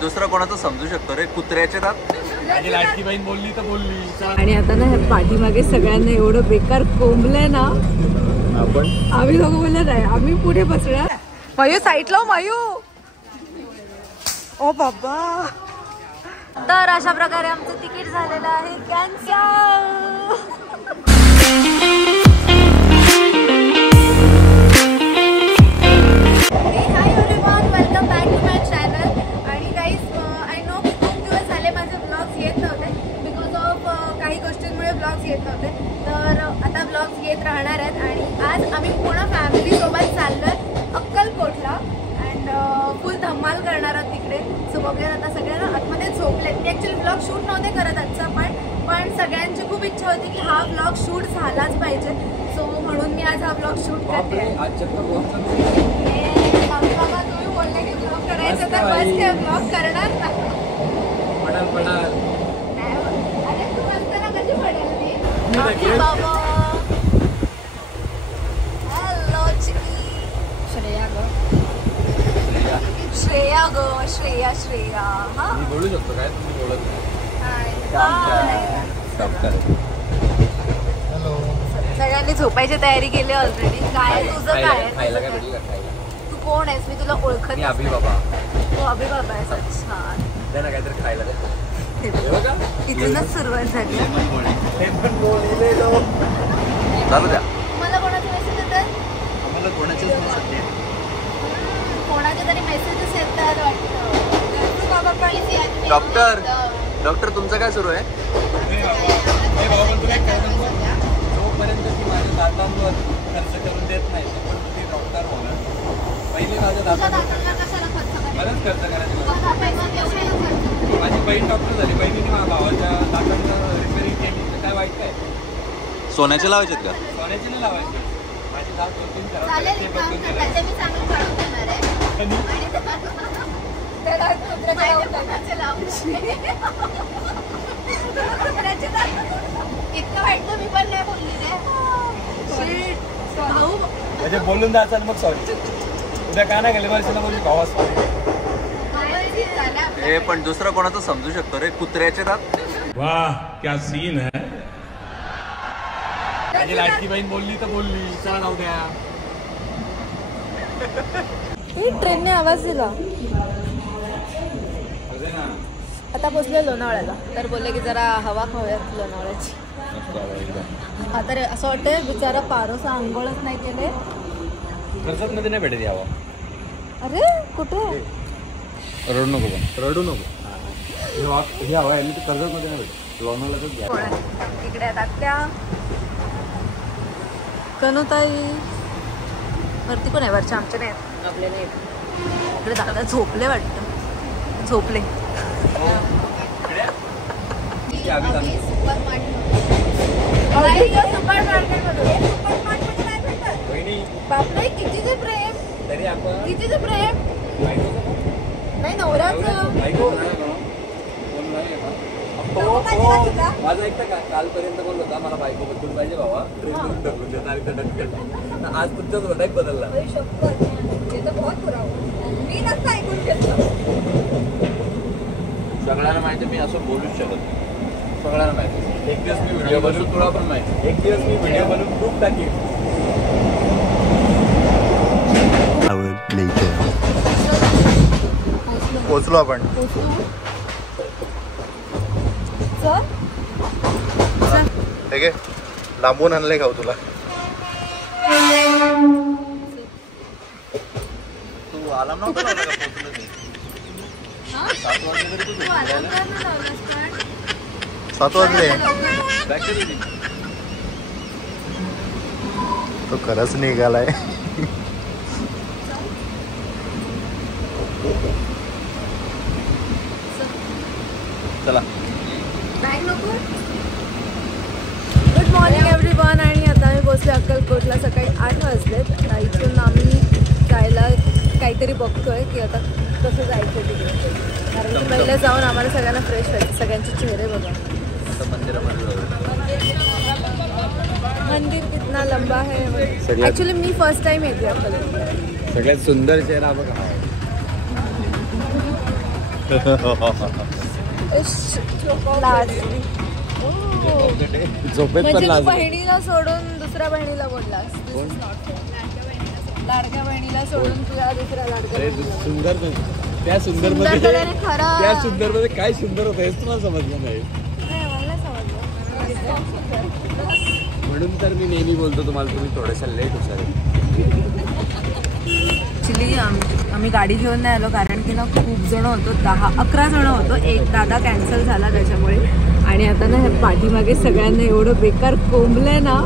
दुसरं कोणाचं समजू शकतो रे, कुत्र्याचे दात. माझी लाडकी बहीण बोलली तर बोलली. आणि आता ना पाठीमागे सगळ्यांना एवढं बेकार कोंबलंय ना, आम्ही दोघं बोलत आहे आम्ही पुढे बसणार. मयू साईड लाव मयू. ओ बाबा. तर अशा प्रकारे आमचं तिकीट झालेलं आहे cancel. Welcome back to my channel. आणि गाईज आय नो की खूप दिवस झाले माझे ब्लॉग्स येत नव्हते बिकॉज ऑफ काही गोष्टींमुळे ब्लॉग्स येत नव्हते. तर आता ब्लॉग्स येत राहणार आहेत. आणि आज आम्ही पूर्ण फॅमिलीसोबत चाललो आहे अक्कलकोटला अँड फुल धमाल करणार आहोत तिकडे. सो बघूया आता सगळ्यांना आतमध्ये झोपले. मी ॲक्च्युली ब्लॉग शूट नव्हते करत आजचा, पण सगळ्यांची खूप इच्छा होती की हा ब्लॉग शूट झालाच पाहिजे. सो म्हणून मी आज हा ब्लॉग शूट करते. तुम्ही बोलले की ब्लॉग करायचं तर बस काय ब्लॉग करणार ना. अरे तू असताना कशी पडेल मी बाबा. हॅलो चिकी. श्रेया ग, श्रेया ग, श्रेया श्रेया. हा मी बोलू शकतो काय, तुम्ही बोलत हॅलो. सगळ्यांनी झोपायची तयारी केली ऑलरेडी. काय तुझं काय, तू कोण आहेस? मी तुला ओळखत नाही. अभि बाबा. तू अभि बाबा आहेस. अच्छा, त्यांना काहीतरी खायला दे. इथूनच सुरुवात झाली. चालू द्या. मला कोणाचे मेसेज येतात? आम्हाला कोणाचेच नाही. कोणाचे तरी मेसेजेस येतात वाटतं. डॉक्टर तुमचं काय सुरू आहे? जोपर्यंत ती माझ्या दातांवर खर्च करून देत नाही तोपर्यंत ती डॉक्टर होणार. पहिले माझ्या दातांवर बरंच खर्च करायचं. माझी बहीण डॉक्टर झाली, बहिणीने माझ्या भावाच्या दातांवर रिपेअरिंग केली तर काय वाईट काय? सोन्याचे लावायचे का? सोन्याचे नाही लावायचे. माझे दात 2-3 खराब चालेल, झाले, ते बदलून दिले. इतकं वाटतं मी पण नाही बोलली म्हणजे बोलून द्यायचं मग सॉरी. उद्या का नाही गेले वर्षाला बोलून भावास. हे पण दुसरं कोणाचं समजू शकतो रे, कुत्र्याचे दात. वाह क्या सीन है. माझी लाडकी बहीण बोलली तर बोलली. चला जाऊ द्या. ट्रेनने आवाज दिला. आता पोचले लोणावळ्याला, तर बोलले की जरा हवा खाऊयात लोणावळ्याची. आता असं वाटतंय बिचारा पारोसा आंघोळच नाही केले. कर्जत मध्ये नाही भेटत यावं. अरे कुठे? रडू नको पण, रडू नको. हे हवा आहे तर कर्जत मध्ये नाही भेटत. लोणावळ्यातच घ्या. इकडे आहेत आत्या, कनुताई. वरती पण आहे, वरच्या आमच्या नाही आपले नाही. इकडे दादा झोपले वाटतं. झोपले. बापरे कितीचे प्रेम, कितीचे प्रेम. नाही नवऱ्याचं. माझा एकटा कालपर्यंत बोलत होता मला बायको बद्दल पाहिजे बाबा, आज तुमचाच होता एक बदलला. सगळ्यांना माहिती मी असं बोलूच शकत नाही. सगळ्यांना माहिती. एक दिवस मी व्हिडिओ बनवून, तुला पण माहिती, एक दिवस मी व्हिडिओ बनवून प्रूफ टाकेन. पोचलो आपण. ठीक आहे, लांबून आणलंय खाऊ तुला. तू आलाम नव्हता लावला का? पोचलो मी 7 वाजले तरी तू 7 वाजले. तो खरंच निघालाय. चला. Good morning everyone. आणि आता आम्ही पोचले अक्कलकोटला. सकाळी 8 वाजलेत. इथून आम्ही जायला काहीतरी बघतोय की आता कसं जायचं तिकडे, कारण की पहिलं जाऊन आम्हाला सगळ्यांना फ्रेश व्हायचं. सगळ्यांचे चेहरे बघा. मंदिर कितना लंबा है. ॲक्च्युली मी फर्स्ट टाइम येते अक्कलकोटला. सगळ्यात सुंदर चेहरा बघा. झोपेत पण म्हणजे तू लाजली. बहिणीला सोडून दुसऱ्या बहिणीला बोललास. लाडक्या बहिणीला सोडून तुला दुसऱ्या लाडक्या बहिणीला. सुंदर त्या सुंदर सुंदर मध्ये त्याने खरा त्या सुंदर मध्ये काय सुंदर होतं हेच तुम्हाला समजलं नाही. नाही, मला समजलं. म्हणून तर मी नेहमी बोलतो तुम्हाला तुम्ही थोड्याशा लेट हुशार. ॲक्च्युली आम्ही गाडी घेऊन नाही आलो कारण की ना खूप जण होतो, 10-11 जण होतो. एक दादा कॅन्सल झाला त्याच्यामुळे. आणि आता ना ह्या पाठीमागे सगळ्यांना एवढं बेकार कोंबलंय ना,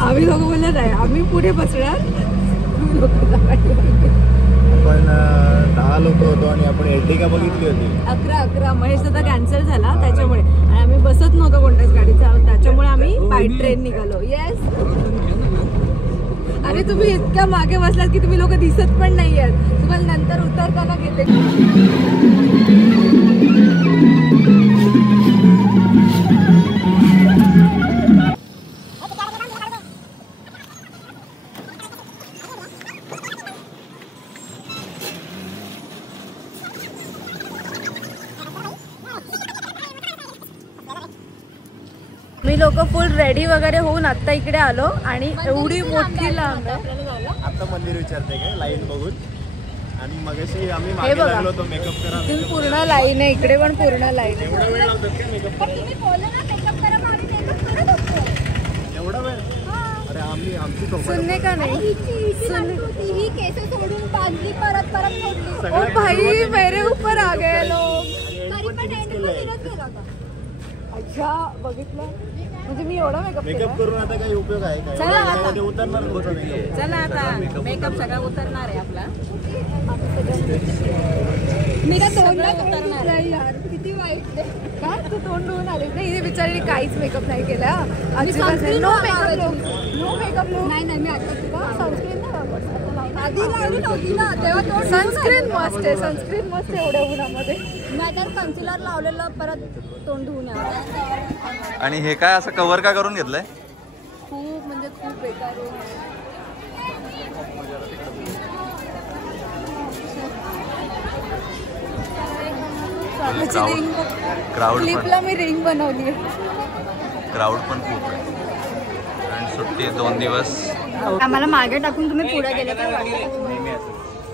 आम्ही लोक बोलत आहे आम्ही पुढे बसणार. आपण 10 लोक होतो आणि आपण एर्टिगा बघितली होती. 11 महेश दादा कॅन्सल झाला त्याच्यामुळे. आणि आम्ही बसत नव्हतो कोणत्याच गाडीचा, त्याच्यामुळे आम्ही बाय ट्रेन निघालो. येस. अरे तुम्ही इतक्या मागे बसलात की तुम्ही लोक दिसत पण नाही आहेत. तुम्हाला नंतर उतरताना घेते. मी लोक फुल रेडी वगैरे होऊन आता इकडे आलो आणि एवढी मोठी लांब आहे. आता मंदिर विचारते काय लाईन बघून. आणि मगाशी आम्ही हे मागे बघा. लागलो होतो मेकअप करा. इथून पूर्ण लाईन आहे, इकडे पण पूर्ण लाईन आहे. एवढा वेळ लावतात काय मेकअप एवढा वेळ? अरे आम्ही आमची सुनने का नाही ही केस सोडून बांधली परत परत सोडली. ओ भाई मेरे ऊपर आ गए लोग. तरी पण एंड तिरच केला का? अच्छा बघितलं म्हणजे मी एवढा मेकअप मेकअप करून आता काही उपयोग आहे काय? चला आता. याच्यामध्ये उतरणार तुमचा मेकअप. चला आता मेकअप सगळा उतरणार आहे आपला. मी का तोंडात उतरणार आहे यार, किती वाईट आहे. काय तू तोंड धुवून आली नाही? हिने बिचारीने काहीच मेकअप नाही केला. sunscreen नो लावला मेकअप होती. नो मेकअप नाही नाही मी आता तुला सनस्क्रीन नाही वापरत. आधी लावली नव्हती ना तेव्हा तोंड सनस्क्रीन मस्त आहे, सनस्क्रीन मस्त आहे एवढ्या उन्हामध्ये. मी तर कन्सिलर लावलेलं परत तोंड धुवून आलं. आणि हे काय असं कव्हर का करून घेतलंय? खूप म्हणजे खूप बेकार आहे. क्राऊड क्लिपला मी रिंग बनवली. क्राऊड पण खूप आहे आणि सुट्टी 2 दिवस. आम्हाला मागे टाकून तुम्ही पुढे गेले तर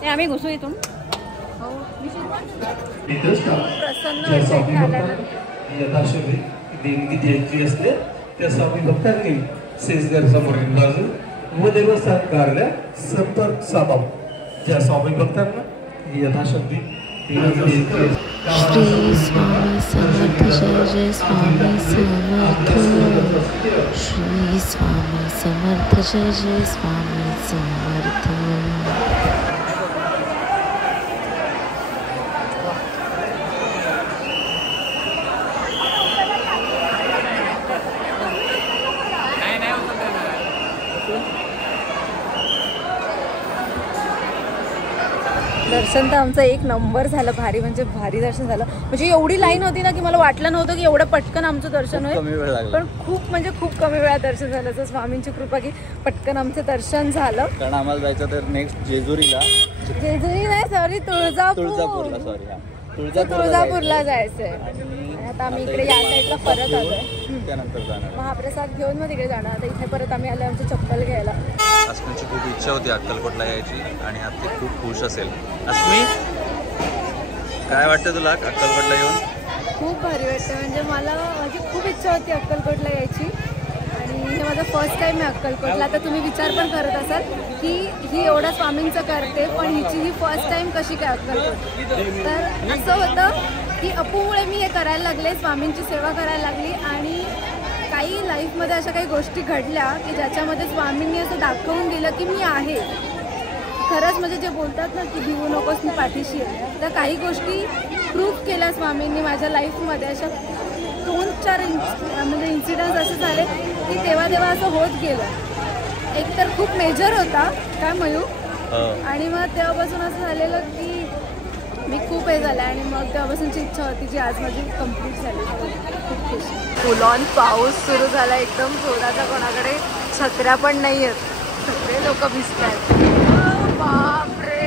ते आम्ही घुसू इथून. प्रसन्न ज्या वाटतंय स्वामी इथे आल्यानंतर. भक्तांना यथाशक्ती देणगी द्यायची असते त्या स्वामी भक्तांनी शेजगर समोरील बाजू व देवस्थान कार्यालय संपर्क साधावा. ज्या स्वामी भक्तांना यथाशक्ती देणगी द्यायची असते. श्री स्वामी समर्थ जय जय स्वामी समर्थ. श्री स्वामी समर्थ जय जय स्वामी समर्थ. दर्शन तर आमचं 1 नंबर झालं. भारी म्हणजे भारी दर्शन झालं. म्हणजे एवढी लाईन होती ना की मला वाटलं नव्हतं की एवढं पटकन आमचं दर्शन कमी वेळ होईल. लागला. पण खूप म्हणजे खूप कमी वेळात दर्शन झालं. तर स्वामींची कृपा की पटकन आमचं दर्शन झालं. कारण आम्हाला जायचं तर नेक्स्ट जेजुरीला, जेजुरी नाही सॉरी तुळजापूरला. सॉरी हा तुळजापूरला जायचंय. आणि आता आम्ही इकडे या साईडला परत आलोय. त्यानंतर जाणार. महाप्रसाद घेऊन मग तिकडे जाणार. आता इथे परत आम्ही आलो आमची चप्पल घ्यायला. अस्मीची खूप इच्छा होती अक्कलकोटला यायची आणि आता ती खूप खुश असेल. अस्मी काय वाटतं तुला अक्कलकोटला येऊन? खूप भारी वाटतं. म्हणजे मला माझी खूप इच्छा होती अक्कलकोटला यायची आणि हे माझं फर्स्ट टाईम आहे अक्कलकोटला. आता तुम्ही विचार पण करत असाल की ही एवढं स्वामींचं करते पण हिची ही फर्स्ट टाईम कशी काय अक्कलकोट. तर असं होतं की अपूमुळे मी हे करायला लागले, स्वामींची सेवा करायला लागली. आणि काही लाईफमध्ये अशा काही गोष्टी घडल्या की ज्याच्यामध्ये स्वामींनी असं दाखवून दिलं की मी आहे खरंच. म्हणजे जे बोलतात ना की भिवू नकोस मी पाठीशी आहे, तर काही गोष्टी प्रूव्ह केल्या स्वामींनी माझ्या लाईफमध्ये. अशा 2-4 म्हणजे इन्सिडंट्स असे झाले की तेव्हा असं होत गेलं. एक तर खूप मेजर होता काय मयू, आणि मग तेव्हापासून असं झालेलं की मी खूप हे झालं आणि मग तेव्हापासूनची इच्छा होती जी आज माझी कंप्लीट झाली. खूप खुशी. फुल ऑन पाऊस सुरू झाला एकदम जोराचा. कोणाकडे छत्र्या पण नाही आहेत, सगळे लोक भिजत आहेत. बापरे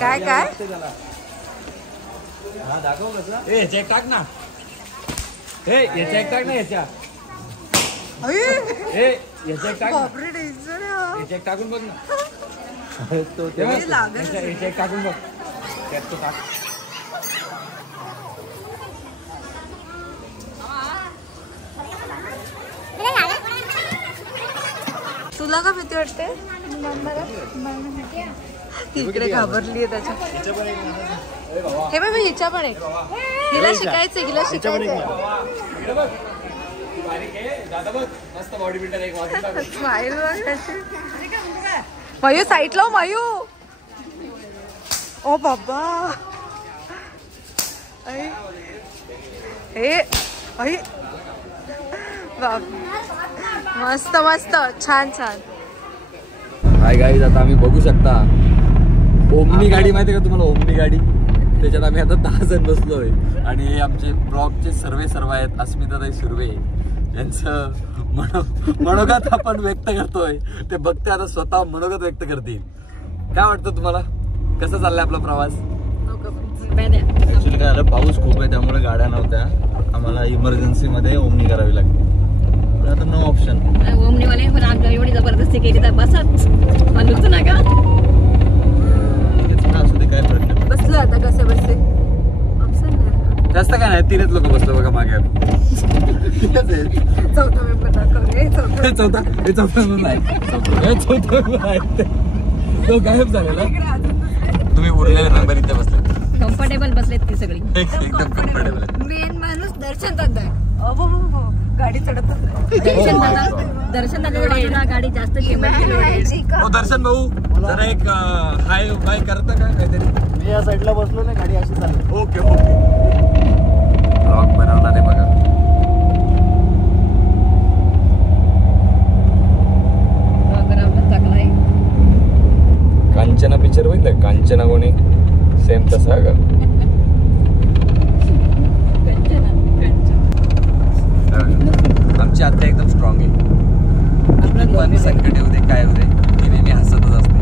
काय काय हा दाखव कसं ए चेक टाक ना ए हे चेक टाक ना याच्या ए हे चेक टाक बापरे डेंजर आहे हा. हे चेक टाकून बघ ना हे लागेल हे चेक टाकून बघ त्यात तो टाक तुला का भीती वाटते तिकडे घाबरली त्याच्या हे बघ हिच्या पण एक हिला शिकायचंय हिला शिकायचंय मस्त बॉडी बिल्डर एक स्माईल मयू साईट लाव मयू ओ बाबा हे आई बाप मस्त मस्त छान छान. हाय गाईज आता आम्ही बघू शकता ओमनी गाडी माहिती का तुम्हाला ओमनी गाडी त्याच्यात आम्ही आता 10 जण बसलोय आणि हे आमचे ब्लॉगचे सर्व आहेत अस्मिताताई सुर्वे यांचं मनोगत आपण व्यक्त करतोय ते बघते आता स्वतः मनोगत व्यक्त करतील. काय वाटतं तुम्हाला कसं चाललंय आपला प्रवास? ऍक्च्युली काय झालं पाऊस खूप आहे त्यामुळे गाड्या नव्हत्या आम्हाला इमर्जन्सी मध्ये ओमनी करावी लागली आता नो ऑप्शन ओमनीवाले पण आमच्या एवढी जबरदस्ती केली तर बसत हलूच नका असू दे काय फरक नाही. बसलो आता कसे बसते जास्त काय नाही 3च लोक बसलो बघा मागे चौथा मेंबर दाखव चौथा तो गायब झालेला तुम्ही उरलेले नंबर इथे बसले कम्फर्टेबल बसलेत ती सगळी एकदम कम्फर्टेबल मेन माणूस दर्शन दादा गाडी चढत दर्शन दादा गाडी जास्त किंमत हो दर्शन भाऊ जरा एक हाय बाय करता का काहीतरी मी या साईडला बसलो ना गाडी अशी चालली. ओके ब्लॉग बनवणार आहे बघा कांचना पिक्चर बघितलं कांचना कोणी सेम तसा का आमची आत्या एकदम स्ट्रॉंग आहे पण संकट येऊ दे काय होऊ दे ती नेहमी हसतच असते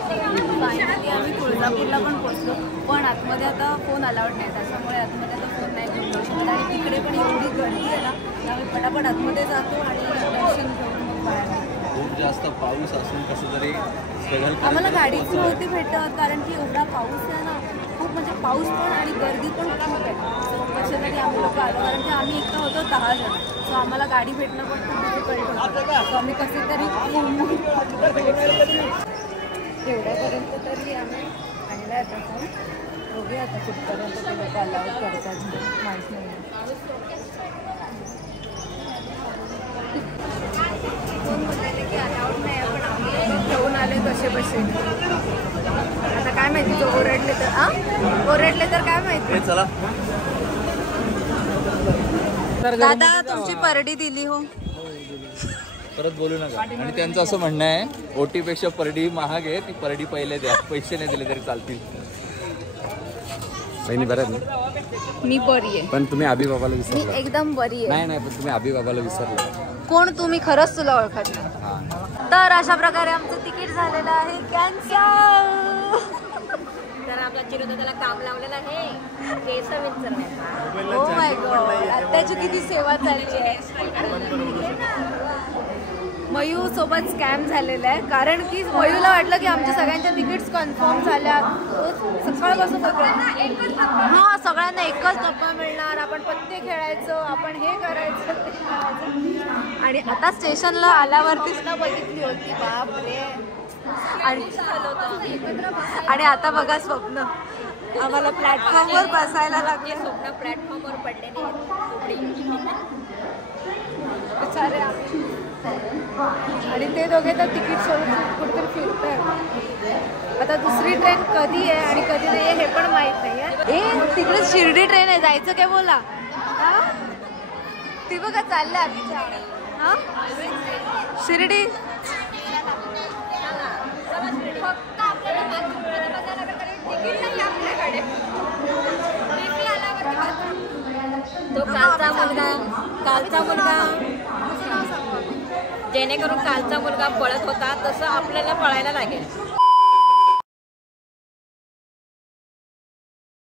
आम्ही तुळजापूरला पण पोहोचलो पण आतमध्ये आता फोन अलाउड नाही त्याच्यामुळे आतमध्ये आता फोन नाही घेऊन जाऊ शकत आणि तिकडे पण एवढी गर्दी आहे ना त्यामुळे पटापट आतमध्ये जातो आणि दर्शन घेऊन मग बाहेर खूप जास्त पाऊस असून कसं तरी आम्हाला गाडीच नव्हती भेटत कारण की एवढा पाऊस आहे ना खूप म्हणजे पाऊस पण आणि गर्दी पण खूप आहे सो कसे तरी आम्ही लोक आलो कारण की आम्ही एकदा होतो 10 जण सो आम्हाला गाडी भेटणं पण खूप डिफिकल्ट होतं सो आम्ही कसे तरी एवढ्यापर्यंत तरी आम्ही आणलं आता फोन बघूया आता कुठपर्यंत ते लोक अलाउड करतात माहीत नाही फोन बोलायला की अलाउड नाही पण आम्ही घेऊन आले कसे बसे आता काय माहिती तो ओरडले तर काय माहिती चला दादा तुमची परडी दिली हो परत बोलू नका आणि त्यांचं असं म्हणणं आहे ओटी पेक्षा परडी महाग आहे ती परडी पहिले द्या पैसे नाही दिले तरी चालतील बहिणी बरं ना मी बरी आहे पण तुम्ही आबी बाबाला मी विसरला एकदम बरी आहे नाही पण तुम्ही आबी बाबाला विसरला कोण तुम्ही खरंच तुला ओळखत नाही तर अशा प्रकारे आमचं तिकीट झालेलं आहे कॅन्सल तर आपला चिरोदाला काम लावलेलं आहे केस विचारण्याचा ओ माय गॉड आत्याची किती सेवा चालली आहे मयू सोबत स्कॅम झालेला आहे कारण की मयूला वाटलं की आमच्या सगळ्यांच्या तिकीट्स कन्फर्म झाल्या सकाळपासून हां सगळ्यांना एकच डब्बा मिळणार आपण पत्ते खेळायचं आपण हे करायचं ते करायचं आणि आता स्टेशनला आल्यावरतीच ना बघितली होती बाप रे आणि आता बघा स्वप्न आम्हाला प्लॅटफॉर्मवर बसायला लागले स्वप्न प्लॅटफॉर्मवर पडलेली बिचारे आणि ते दोघे तर तिकीट सोडून कुठेतरी फिरतात आता दुसरी ट्रेन कधी आहे आणि कधी नाही आहे हे पण माहीत नाही आहे ए तिकडे शिर्डी ट्रेन आहे जायचं काय बोला ती बघा चालल्या हां शिर्डी फक्त आपल्याला तिकीट नाही आपल्याकडे मुलगा जेणेकरून कालचा मुलगा पळत होता तसं आपल्याला पळायला लागेल.